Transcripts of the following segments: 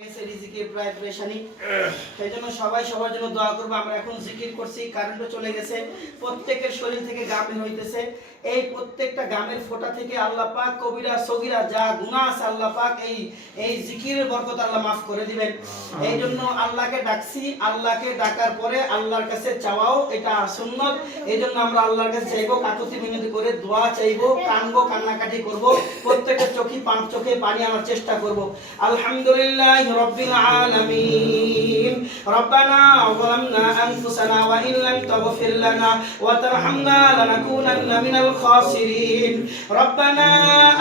রিজিকের প্রায় পরেশানি, সেই জন্য সবাই সবার জন্য দোয়া করবো। আমরা এখন জিকির করছি, কারেন্টও চলে গেছে, প্রত্যেকের শরীর থেকে ঘাম বের হইতেছে। এই প্রত্যেকটা ঘামের ফোঁটা থেকে আল্লাহ পাক কবিরা সগীরা যা গুনাহ আছে আল্লাহ পাক এই জিকিরের বরকত আল্লাহ মাফ করে দিবেন। এই জন্য আল্লাহকে ডাকছি, আল্লাহকে ডাকার পরে আল্লাহর কাছে চাওয়াও এটা সুন্নত। এই জন্য আমরা আল্লাহর কাছে চাইবো, কাকুতি মিনতি করে দোয়া চাইবো, কানবো, কান্নাকাটি করবো, প্রত্যেকের চোখে পানি আনার চেষ্টা করবো। আলহামদুলিল্লাহ রাব্বিল আলামিন। রব্বানা যালামনা আনফুসানা ওয়া ইন লাম তাগফির লানা ওয়া তারহামনা লানাকুনান্না মিনাল খাসিরিন। রব্বানা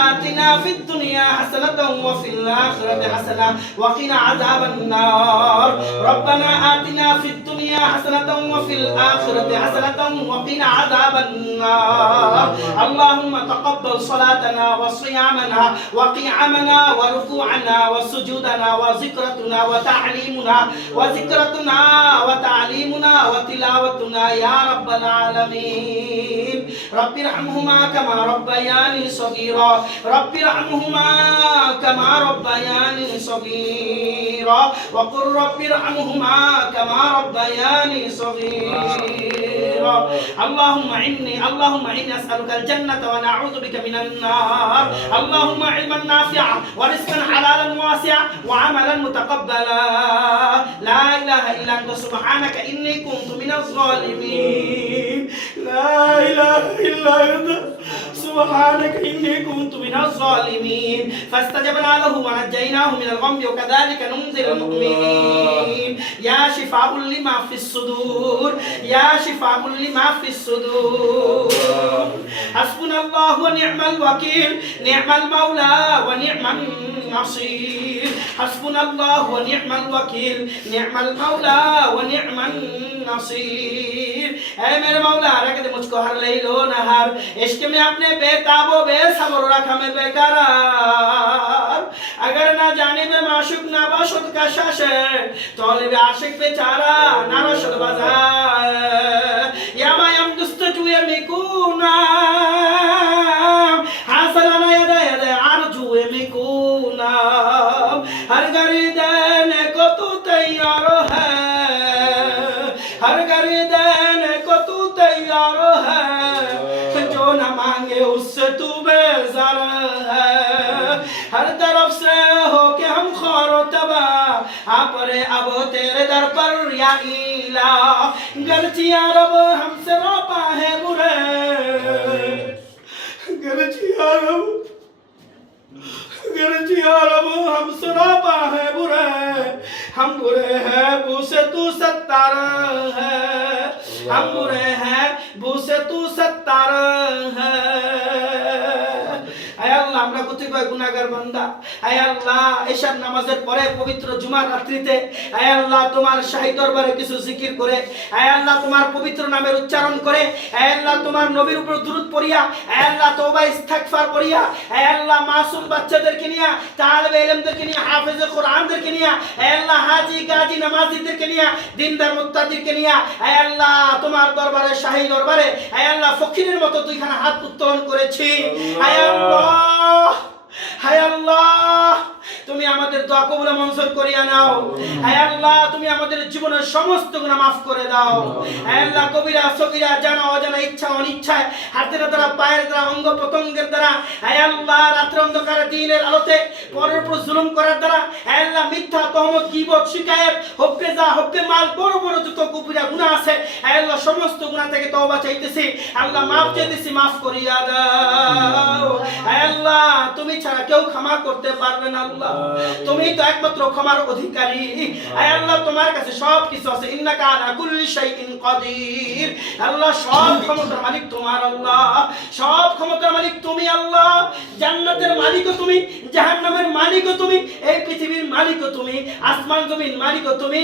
আতিনা ফিদ দুনিয়া হাসানাতাও ওয়া ফিল আখিরাতি হাসানাহ ওয়া কিনা আযাবান নার। রব্বানা আতিনা ফিদ দুনিয়া হাসানাতাও ওয়া ফিল আখিরাতি হাসানাতাও ওয়া কিনা আযাবান নার। আল্লাহুম্মা তাকাব্বাল সালাতানা ওয়া সিয়ামানা ওয়া কিয়ামানা ওয়া রুকু'ানা ওয়া সুজুদানা ওয়া যিকরাতুনা ওয়া তা'লিমুনা ওয়া তিলাওয়াতুনা ইয়া রাব্বাল আলামিন। রব্বিরহামহুমা কামা রাব্বায়ানি সগীরা। রব্বিরহামহুমা কামা রাব্বায়ানি সগীরা ওয়া কুর রব্বিরহামহুমা কামা রাব্বায়ানি সগীরা। আল্লাহুম্মা ইন্নী আসআলুকাল জান্নাতা ওয়া নাউযু বিকা মিনান নার। আল্লাহুম্মা ইলমান নাফিআ ওয়া রিজকান হালালান ওয়াসিআ ওয়া আমালান মুতাকাব্বালা। লা ইলাহা ইল্লা আনতা সুবহানাকা ইন্নী কুনতু মিনাজ জালিমিন। লা ইলাহা ইল্লা আনতা সুবহানাকা ইন্নী কুনতু মিনাজ জালিমিন। ফাস্তাজাবনা লাহু ওয়া নাজাইনাহু মিনাল গাম্মি ওয়া কাযালিকা নুনজিলুল মুমিনিন। ইয়া শিফাউল লিমা ফিস সুদুর, ইয়া শিফাউল লিমা ফিস সুদুর। হাসবুনাল্লাহু ওয়া নি'মাল ওয়াকিল, নি'মাল মাওলা ওয়া নি'মান নাসির। হাসবুনাল্লাহু ওয়া নি'মাল ওয়াকিল, নি'মাল মাওলা ওয়া নি'মান नासिर। ऐ मेरे मौला रख दे मुझको हर लैलो नहार, इश्क में अपने बेताबो बेसब्र रखा मैं बेकरार। अगर ना जाने में माशूक ना बाशुद का शश, तौलिब आशिक बेचारा ना रशद बाजार। या मायम दुस्तजु यमिकुना हासलना यदा यदा आरजू यमिकुना। हर गरीदन को तू तैयार है, हर गर्दन को तू तैयार है, जो न मांगे उससे तू बेजार है। हर तरफ से हो के हम खौरो तबा आपरे अब तेरे दर पर या इला। गलतियां रब हमसे रोपा है बुरे, गलतियां रब हमसे रोपा है बुरे। हम बुरे हैं बू से तू सत्तार है, हम बुरे हैं बू से तू सत्तार है। আয় আল্লাহ আমরা কতিপয় গুনাহগার বান্দা, আয় আল্লাহ এশার নামাজের পরে পবিত্র জুমার রাত্রিতে আয় আল্লাহ তোমার শাহী দরবারে কিছু জিকির করে, আয় আল্লাহ তোমার পবিত্র নামের উচ্চারণ করে, আয় আল্লাহ তোমার নবীর উপর দুরূদ পড়িয়া, আয় আল্লাহ তওবা ইস্তিগফার পড়িয়া, আয় আল্লাহ মাসুম বাচ্চাদেরকে নিয়ে, তালিবে ইলমদেরকে নিয়ে, হাফেজে কোরআনদেরকে নিয়ে, আয় আল্লাহ হাজী গাজী নামাজীদেরকে নিয়ে, দিনদার মুত্তাকিদেরকে নিয়ে, আয় আল্লাহ তোমার দরবারে শাহী দরবারে আয় আল্লাহ ফকিরের মতো দুইখানা হাত উত্তোলন করেছি। আয় আল্লাহ, হায় আল্লাহ তুমি আমাদের দোয়া কবুল মঞ্জুর করিয়া নাও। হায় আল্লাহ তুমি আমাদের জীবনের সমস্ত গুনাহ maaf করে দাও। হায় আল্লাহ কবিরা সগীরা জানা অজানা ইচ্ছা অনিচ্ছায় হাতের দ্বারা পায়ের দ্বারা অঙ্গ প্রত্যঙ্গের দ্বারা হায় আল্লাহ রাতের অন্ধকারে দিনের আলোতে পরের উপর জুলুম করার দ্বারা হায় আল্লাহ মিথ্যা তহমত গীবত শিকায়েত হব্বে যা হব্বে মাল বড় বড় যত কবিরা গুনাহ আছে হায় আল্লাহ সমস্ত গুনাহ থেকে তওবা চাইতেছি। আল্লাহ maaf চাইতেছি, maaf করিয়া দাও। হায় আল্লাহ তুমি ছাড়া কেউ ক্ষমা করতে পারবে না। আল্লাহ তুমি তো একমাত্র ক্ষমার অধিকারী। আয় আল্লাহ তোমার কাছে সব কিছু আছে, ইন্নাকা আলা কুল্লি শাইইন কাদির। আল্লাহ সব ক্ষমতার মালিক তোমার, আল্লাহ সব ক্ষমতার মালিক তুমি। আল্লাহ জান্নাতের মালিকও তুমি, জাহান্নামের মালিকও তুমি, এই পৃথিবীর মালিকও তুমি, আসমান জমিন মালিকও তুমি,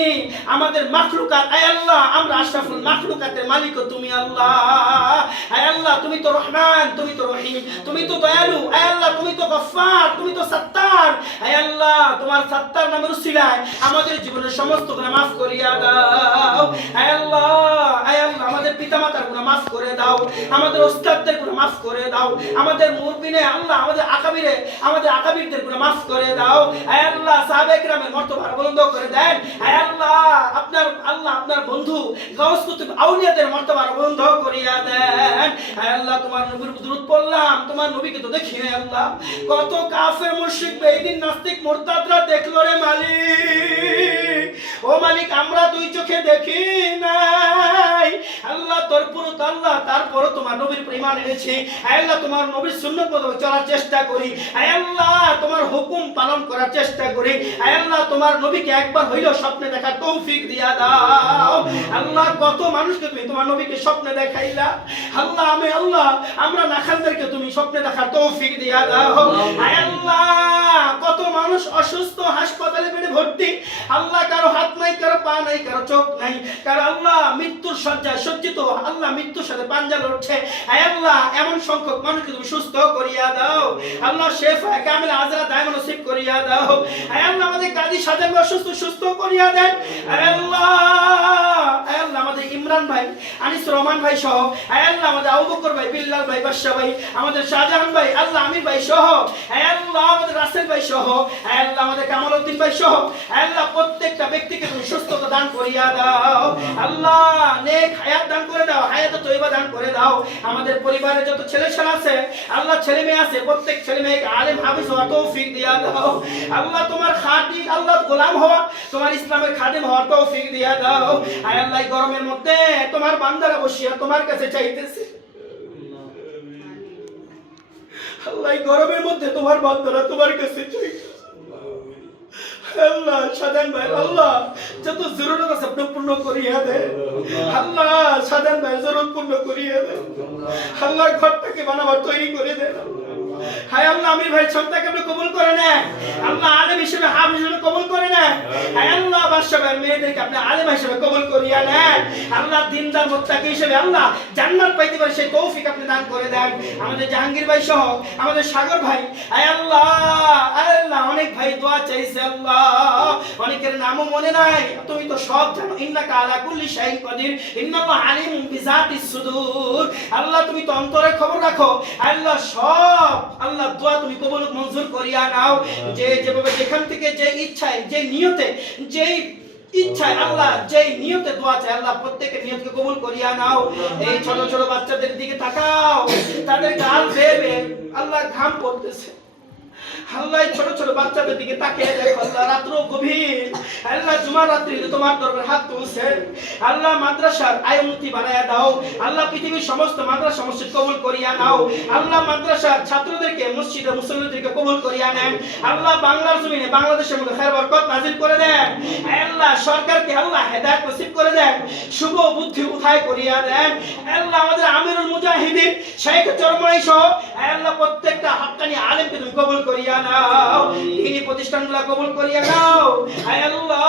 আমাদের মাখলুকাত আয় আল্লাহ আমরা আশরাফুল মাখলুকাতের মালিকও তুমি। আল্লাহ আয় আল্লাহ তুমি তো রহমান, তুমি তো রহিম, তুমি তো দয়ালু, আয় আল্লাহ তুমি তো গফফার, তুমি তো সত্তার। হে আল্লাহ তোমার সাত্তার নামের উসিলায় আমাদের জীবনের সমস্ত গুনাহ মাফ করিয়া দাও। হে আল্লাহ আমাদের পিতামাতার গুনাহ মাফ করে দাও, আমাদের ওস্তাদদের গুনাহ মাফ করে দাও, আমাদের মুরব্বিনে আল্লাহ আমাদের আকাবিরদের গুনাহ মাফ করে দাও। হে আল্লাহ সাহাবায়ে কেরামের মর্তবা বুলন্দ করে দেন। হে আল্লাহ আপনার বন্ধু গাউস কুতুব আউলিয়াদের মর্তবা বুলন্দ করিয়া দেন। হে আল্লাহ তোমার নবীর দুরূদ পড়লাম, তোমার নবীকে তো দেখি না আল্লাহ, কত কাফের মুশরিক বেঈমান নাস্তিক মুরতাদরা দেখলো রে মালিক। ও মালিক আমরা দুই চোখে দেখি নাই আল্লাহ, তোর পুরুত আল্লাহ, তারপরও তোমার নবীর ঈমান এনেছি। হে আল্লাহ তোমার নবীর সুন্নাত মোতাবেক চলার চেষ্টা করি। হে আল্লাহ তোমার হুকুম পালন করার চেষ্টা করি। হে আল্লাহ তোমার নবীকে একবার হইলেও স্বপ্নে দেখার তৌফিক দিয়া দাও। আল্লাহ কত মানুষকে তুমি তোমার নবীকে স্বপ্নে দেখাইলা আল্লাহ, আমরা নাখালদেরকে তুমি স্বপ্নে দেখার তৌফিক দিয়া দাও। হে আল্লাহ কত মানুষ অসুস্থ, হাসপাতালে বেডে ভর্তি আল্লাহ, কারো হাত নাই, কারো পা নাই, কারো চোখ নাই, কারো আল্লাহ মৃত্যুর শয্যায় সজ্জিত আল্লাহ, মৃত্যুর সাথে পাঞ্জা লড়ছে। হে আল্লাহ এমন সংখ্যক মানুষকে তুমি সুস্থ করিয়া দাও আল্লাহ, শেফা কামিল আজরা দায়মান নসিব করিয়া দাও। হে আল্লাহ আমাদের কাজী সাজান অসুস্থ সুস্থ করিয়া দেন। হে আল্লাহ আমাদের ইমরান ভাই, আনিস রহমান ভাই সহ, হে আল্লাহ আমাদের আবু বকর ভাই, বিল্লাল ভাই, বাদশা ভাই, আমাদের শাহজাহান ভাই, আল্লাহ আমির ভাই সহ, হে আল্লাহ আমাদের রাসেল ভাই সহ, হে আল্লাহ আমাদের কামাল উদ্দিন ভাই সহ, হে আল্লাহ প্রত্যেকটা ব্যক্তিকে তুমি সুস্থতা দান করিয়া দাও আল্লাহ, নেক হায়াত দান করে দাও, হায়াত তৈবা দান করে দাও। আমাদের পরিবারে যত ছেলে আছে আল্লাহ, ছেলে মেয়ে আছে, প্রত্যেক ছেলে মেয়েকে আলেম হাফেজ হওয়ার তৌফিক দিয়া দাও আল্লাহ, তোমার খাঁটি আল্লাহ গোলাম হওয়া, তোমার ইসলামের খাদেম হওয়ার তৌফিক দিয়া দাও। হে আল্লাহ গরমের মধ্যে তোমার বান্দারা বসিয়া তোমার কাছে চাইতেছে আল্লাহ, গরমের মধ্যে তোমার বান্দারা তোমার কাছে চাইতেছে আল্লাহ, সাজান ভাই আল্লাহ যত জরুরত আছে আপনি পূর্ণ করিয়া দেন আল্লাহ, সাজান ভাই জরুরত পূর্ণ করিয়া দেন আল্লাহ, ঘরটাকে বানাবার তৈরি করে দেন। হায় আল্লাহ আমির ভাই সন্তানকে আপনি কবুল করে নেন আল্লাহ, আলেম হিসেবে হাফেজ হিসেবে কবুল করে নেন। হায় আল্লাহ বাদশা ভাই মেয়েদেরকে আপনি আলেম হিসেবে কবুল করিয়া নেন আল্লাহ, দিনদার মুত্তাকি হিসেবে আল্লাহ জান্নাত পাইতে পারে সেই তৌফিক আপনি দান করে দেন। আমাদের জাহাঙ্গীর ভাই সহ আমাদের সাগর ভাই, হায় আল্লাহ অনেক ভাই দোয়া চাইছে আল্লাহ, অনেকের নামও মনে নাই, তুমি তো সব জানো। ইন্নাকা আলা কুল্লি শাইইন কাদির, ইন্নাল্লাহু আলিমুম বিযাতিস সুদূর। আল্লাহ তুমি তো অন্তরের খবর রাখো আল্লাহ, সব আল্লাহ দোয়া তুমি কবুল মঞ্জুর করিয়া নাও। যে যেভাবে যেখান থেকে যে ইচ্ছায়, যে নিয়তে, যেই ইচ্ছায় আল্লাহ, যেই নিয়তে দোয়া চাই আল্লাহ প্রত্যেকের নিয়তকে কবুল করিয়া নাও। এই ছোট ছোট বাচ্চাদের দিকে তাকাও, তাদের গাল বেয়ে আল্লাহ ঘাম পড়তেছে আল্লাহ, ছোট ছোট বাচ্চাদের দিকে তাকিয়ে দেখো আল্লাহ, রাত্র গভীর আল্লাহ, জুমার রাত্রি তোমার দরবারে হাত তুলছে আল্লাহ, মাদ্রাসার আয়মতি বানায়া দাও আল্লাহ, পৃথিবীর সমস্ত মাদ্রাসা মসজিদ কবুল করিয়া নাও আল্লাহ, মাদ্রাসার ছাত্রদেরকে মসজিদে মুসল্লিদেরকে কবুল করিয়া নেন আল্লাহ, বাংলার জমিনে বাংলাদেশের মধ্যে খায়র বরকত নাজিল করে দেন আল্লাহ, সরকারকে আল্লাহ হেদায়েত নসিব করে দেন, শুভ বুদ্ধি উঠায় করিয়া দেন আল্লাহ, আমাদের আমিরুল মুজাহিদিন শেখ চরমনাই সহ আল্লাহ প্রত্যেকটা হাক্কানি আলেমকে তুমি কবুল করিয়া নাও, এই প্রতিষ্ঠানগুলো কবুল করিয়া নাও। আয় আল্লাহ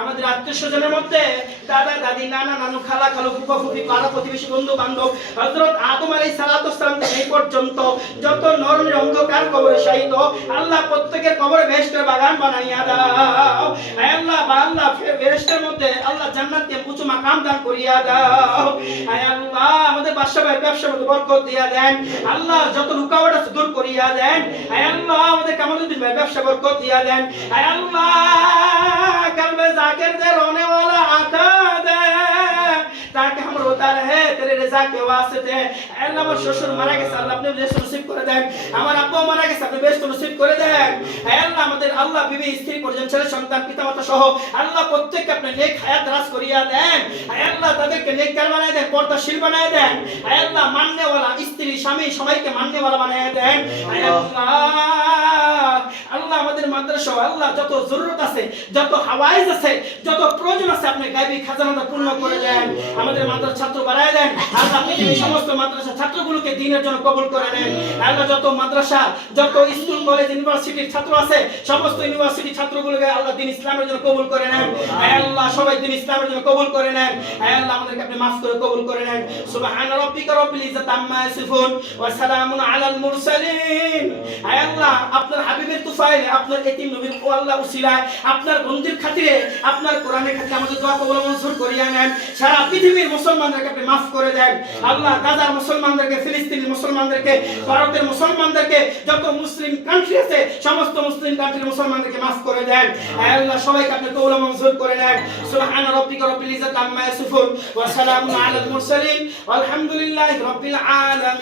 আমাদের আত্মীয়স্বজনের মধ্যে দাদা দাদি, নানা নানু, খালা খালু, ফুফা ফুফি, পাড়া প্রতিবেশী, বন্ধু বান্ধব, হযরত আদম আলাইহিস সালাতু ওয়াস সালাম থেকে এই পর্যন্ত যত নরমের অন্ধকার কবরে শায়িত আল্লাহ, প্রত্যেকের কবরে বেহেশতের বাগান বানাইয়া দাও। আয় আল্লাহ বেহেশতের মধ্যে আল্লাহ জান্নাতে উঁচু মাকাম দান করিয়া দাও। আয় আল্লাহ আমাদের ব্যবসার মধ্যে বরকত দিয়া দেন আল্লাহ, যত রুকাওয়াট আছে দূর করিয়া দেন। আয় আল্লাহ আমাদের কামালউদ্দিন ভাই ব্যবসা বরকত দিয়া দেন। আয় আল্লাহ कल्ब जाकिर दे रोने वाला आता दे ताकि हम रोता रहे तेरे रजा के वास्ते। अल्लाह আমার শ্বশুর মারা গেছে আল্লাহ আপনি বেহেশত নসিব করে দেন, আমার আব্বু মারা গেছে আপনি বেহেশত নসিব করে দেন। আল্লাহ আমাদের আল্লাহ বিবি স্ত্রী পরিজন ছেলে সন্তান পিতামাতা সহ আল্লাহ প্রত্যেককে আপনি নেক হায়াত রাজ করিয়া দেন। আল্লাহ তাদেরকে নেককার বানায় দেন, পর্দাশীল বানায় দেন। আল্লাহ মাননেওয়ালা স্ত্রী স্বামী সবাইকে মাননেওয়ালা বানায় দেন। আল্লাহ আমাদের মাদ্রাসা আল্লাহ যত জরুরত আছে, যত হাওয়াইজ আছে, যত প্রয়োজন আছে আপনি গায়বী খাজানাটা পূর্ণ করে দেন। আমাদের মাদ্রাসা ছাত্র বাড়ায় দেন আল্লাহ। পৃথিবীর সমস্ত মাদ্রাসা ছাত্রগুলোকে দ্বীনের জন্য কবুল করে নেন আল্লাহ। যত মাদ্রাসা, যত স্কুল, কলেজ, ইউনিভার্সিটির ছাত্র আছে সমস্ত ইউনিভার্সিটি ছাত্রগুলোকে আল্লাহ দ্বীন ইসলামের জন্য কবুল করে নেন আল্লাহ। সবাই দ্বীন ইসলামের জন্য কবুল করে নেন আল্লাহ। আমাদেরকে আপনি মাফ করে কবুল করে নেন। সুবহান রাব্বিকা রাব্বিল ইজ্জাতি আম্মা ইয়াসিফুন ওয়া সালামুন আলাল মুরসালিন। আল্লাহ আপনার হাবিবের তুফাইলে, আপনার এতিম নবীর ও আল্লাহ উসিলায়, আপনার বন্ধুর খাতিরে, আপনার কোরআনের খাতিরে আমাদের দোয়া কবুল মঞ্জুর করিয়া নেন। সারা পৃথিবীর মুসলমানদেরকে আপনি মাফ করে দেন আল্লাহ। গাজার মুসলমানদেরকে, ফিলিস্তিনের মুসলমানদেরকে, ভারতের মুসলমানদেরকে, যত মুসলিম কান্ট্রি আছে সমস্ত মুসলিম কান্ট্রির মুসলমানদেরকে মাফ করে দেন আল্লাহ। সবাইকে আপনি কবুল মঞ্জুর করে নেন। সুবহান রাব্বিকা রাব্বিল ইজ্জাতি আম্মা ইয়াসিফুন ওয়া সালামুন আলাল মুরসালিন ওয়ালহামদুলিল্লাহি রাব্বিল আলামিন।